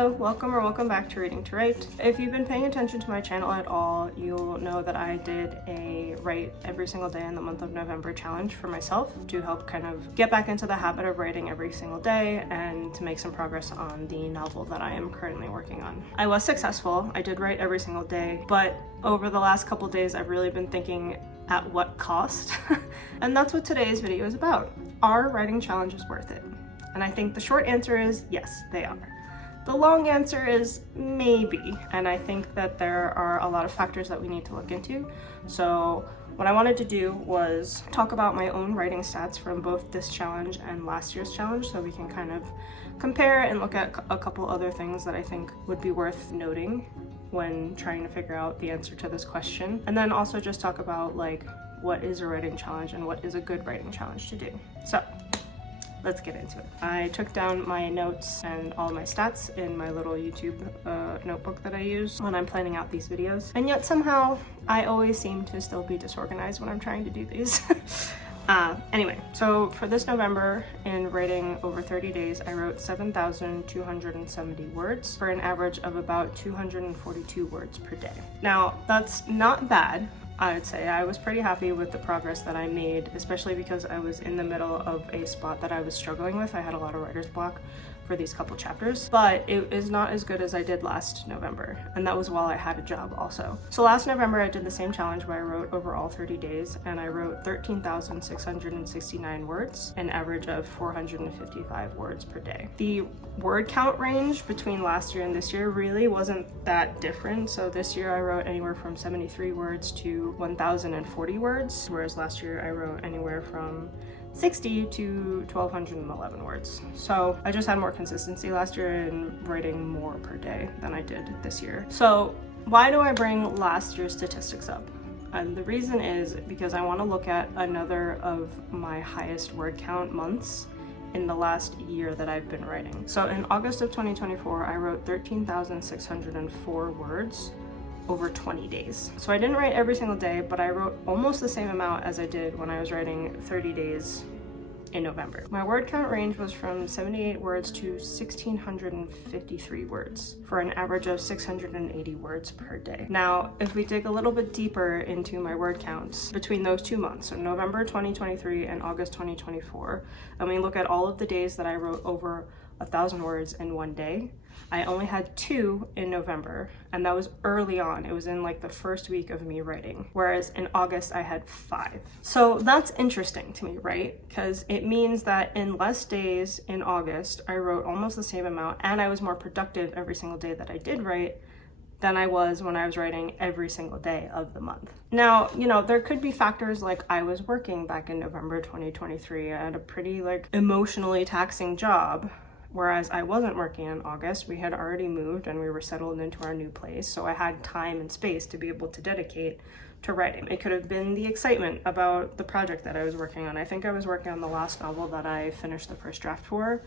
Hello, welcome back to Reading to Write. If you've been paying attention to my channel at all, you'll know that I did a write every single day in the month of November challenge for myself to help kind of get back into the habit of writing every single day and to make some progress on the novel that I am currently working on. I was successful. I did write every single day, but over the last couple days I've really been thinking at what cost? And that's what today's video is about. Are writing challenges worth it? And I think the short answer is yes, they are. The long answer is maybe, and I think that there are a lot of factors that we need to look into. So what I wanted to do was talk about my own writing stats from both this challenge and last year's challenge, so we can kind of compare and look at a couple other things that I think would be worth noting when trying to figure out the answer to this question. And then also just talk about like what is a writing challenge and what is a good writing challenge to do. So let's get into it. I took down my notes and all my stats in my little YouTube notebook that I use when I'm planning out these videos. And yet somehow I always seem to still be disorganized when I'm trying to do these. Anyway, so for this November, in writing over 30 days, I wrote 7,270 words for an average of about 242 words per day. Now, that's not bad. I would say I was pretty happy with the progress that I made, especially because I was in the middle of a spot that I was struggling with. I had a lot of writer's block for these couple chapters, but it is not as good as I did last November, and that was while I had a job also. So last November I did the same challenge where I wrote over all 30 days, and I wrote 13,669 words, an average of 455 words per day. The word count range between last year and this year really wasn't that different. So this year I wrote anywhere from 73 words to 1,040 words, whereas last year I wrote anywhere from 60 to 1,211 words. So I just had more consistency last year in writing more per day than I did this year. So why do I bring last year's statistics up? And the reason is because I want to look at another of my highest word count months in the last year that I've been writing. So in August of 2024, I wrote 13,604 words over 20 days. So I didn't write every single day, but I wrote almost the same amount as I did when I was writing 30 days in November. My word count range was from 78 words to 1,653 words for an average of 680 words per day. Now, if we dig a little bit deeper into my word counts between those 2 months, so November 2023 and August 2024, and we look at all of the days that I wrote over 1,000 words in one day, I only had 2 in November, and that was early on. It was in like the first week of me writing, whereas in August I had 5. So that's interesting to me, right? Because it means that in less days in August, I wrote almost the same amount, and I was more productive every single day that I did write than I was when I was writing every single day of the month. Now, you know, there could be factors like I was working back in November 2023. I had a pretty like emotionally taxing job, whereas I wasn't working in August. We had already moved and we were settled into our new place, so I had time and space to be able to dedicate to writing. It could have been the excitement about the project that I was working on. I think I was working on the last novel that I finished the first draft for,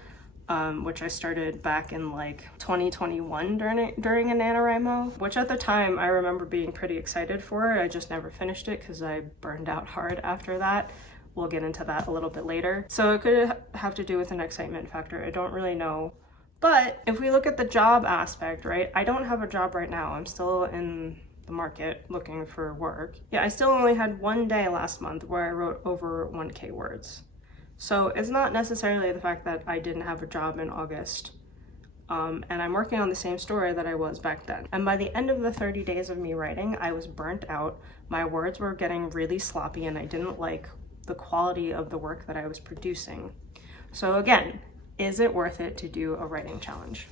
which I started back in like 2021 during a NaNoWriMo, which at the time I remember being pretty excited for. I just never finished it because I burned out hard after that. We'll get into that a little bit later. So it could have to do with an excitement factor. I don't really know. But if we look at the job aspect, right? I don't have a job right now. I'm still in the market looking for work. Yeah, I still only had 1 day last month where I wrote over 1K words. So it's not necessarily the fact that I didn't have a job in August. And I'm working on the same story that I was back then. And by the end of the 30 days of me writing, I was burnt out. My words were getting really sloppy and I didn't like the quality of the work that I was producing. So again, is it worth it to do a writing challenge?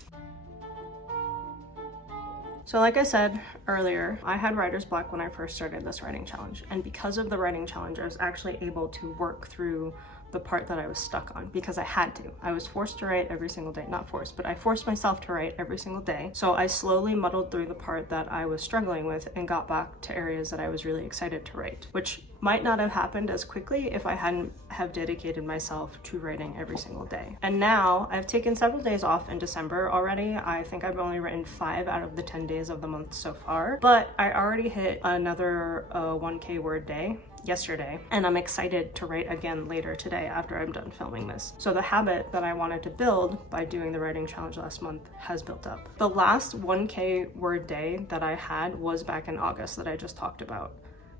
So like I said earlier, I had writer's block when I first started this writing challenge. And because of the writing challenge, I was actually able to work through the part that I was stuck on because I had to. I was forced to write every single day. Not forced, but I forced myself to write every single day. So I slowly muddled through the part that I was struggling with and got back to areas that I was really excited to write, which might not have happened as quickly if I hadn't have dedicated myself to writing every single day. And now I've taken several days off in December already. I think I've only written 5 out of the 10 days of the month so far, but I already hit another 1K word day yesterday, and I'm excited to write again later today after I'm done filming this. So the habit that I wanted to build by doing the writing challenge last month has built up. The last 1K word day that I had was back in August that I just talked about.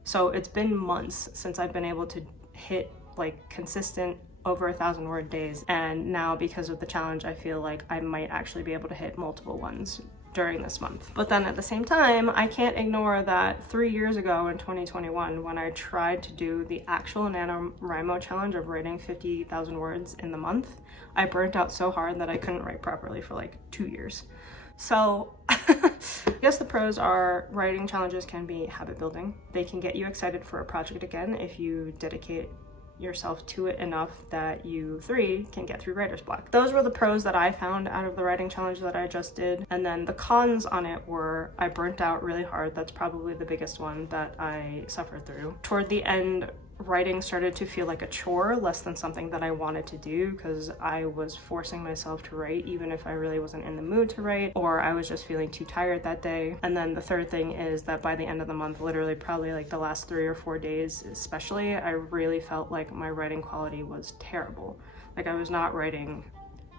So it's been months since I've been able to hit like consistent over 1,000 word days, and now because of the challenge I feel like I might actually be able to hit multiple ones during this month. But then at the same time, I can't ignore that 3 years ago in 2021, when I tried to do the actual NaNoWriMo challenge of writing 50,000 words in the month, I burnt out so hard that I couldn't write properly for like 2 years. So I guess the pros are writing challenges can be habit building. They can get you excited for a project again if you dedicate yourself to it enough that you can get through writer's block. Those were the pros that I found out of the writing challenge that I just did. And then the cons on it were I burnt out really hard. That's probably the biggest one that I suffered through. Toward the end, writing started to feel like a chore less than something that I wanted to do, because I was forcing myself to write even if I really wasn't in the mood to write, or I was just feeling too tired that day. And then the third thing is that by the end of the month, literally probably like the last 3 or 4 days especially, I really felt like my writing quality was terrible. Like I was not writing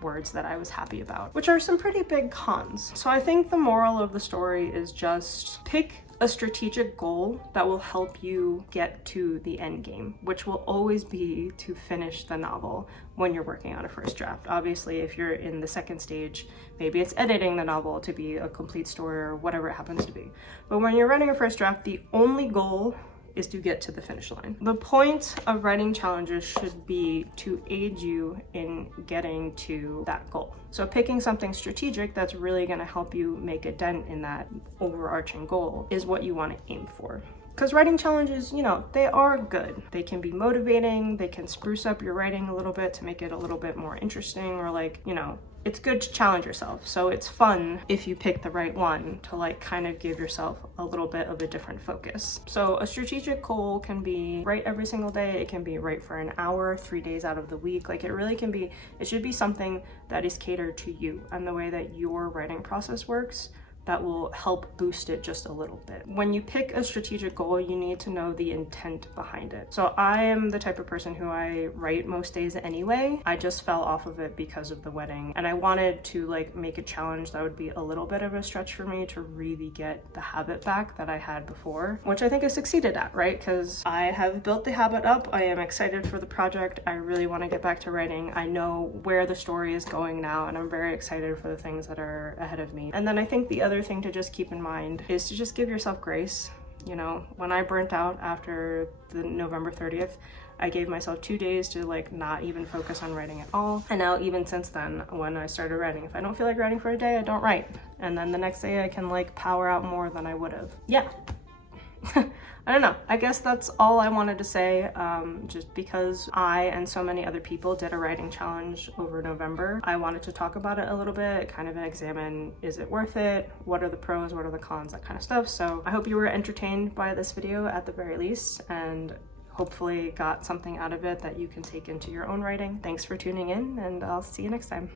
words that I was happy about, which are some pretty big cons. So I think the moral of the story is just pick a strategic goal that will help you get to the end game, which will always be to finish the novel when you're working on a first draft. Obviously, if you're in the second stage, maybe it's editing the novel to be a complete story or whatever it happens to be. But when you're writing a first draft, the only goal is to get to the finish line. The point of writing challenges should be to aid you in getting to that goal. So picking something strategic that's really gonna help you make a dent in that overarching goal is what you wanna aim for. Because writing challenges, you know, they are good. They can be motivating, they can spruce up your writing a little bit to make it a little bit more interesting, or like, you know, it's good to challenge yourself. So it's fun if you pick the right one to like kind of give yourself a little bit of a different focus. So a strategic goal can be write every single day. It can be write for an hour, 3 days out of the week. Like it really can be, it should be something that is catered to you and the way that your writing process works. That will help boost it just a little bit. When you pick a strategic goal, you need to know the intent behind it. So I am the type of person who I write most days anyway. I just fell off of it because of the wedding, and I wanted to like make a challenge that would be a little bit of a stretch for me to really get the habit back that I had before, which I think I succeeded at, right? Because I have built the habit up. I am excited for the project. I really want to get back to writing. I know where the story is going now, and I'm very excited for the things that are ahead of me. And then I think the other thing to just keep in mind is to just give yourself grace. You know, when I burnt out after the November 30th, I gave myself 2 days to like not even focus on writing at all. And now even since then, when I started writing, if I don't feel like writing for a day, I don't write. And then the next day I can like power out more than I would have. Yeah. I don't know. I guess that's all I wanted to say, just because I and so many other people did a writing challenge over November. I wanted to talk about it a little bit, kind of examine, is it worth it? What are the pros? What are the cons? That kind of stuff. So I hope you were entertained by this video at the very least, and hopefully got something out of it that you can take into your own writing. Thanks for tuning in, and I'll see you next time.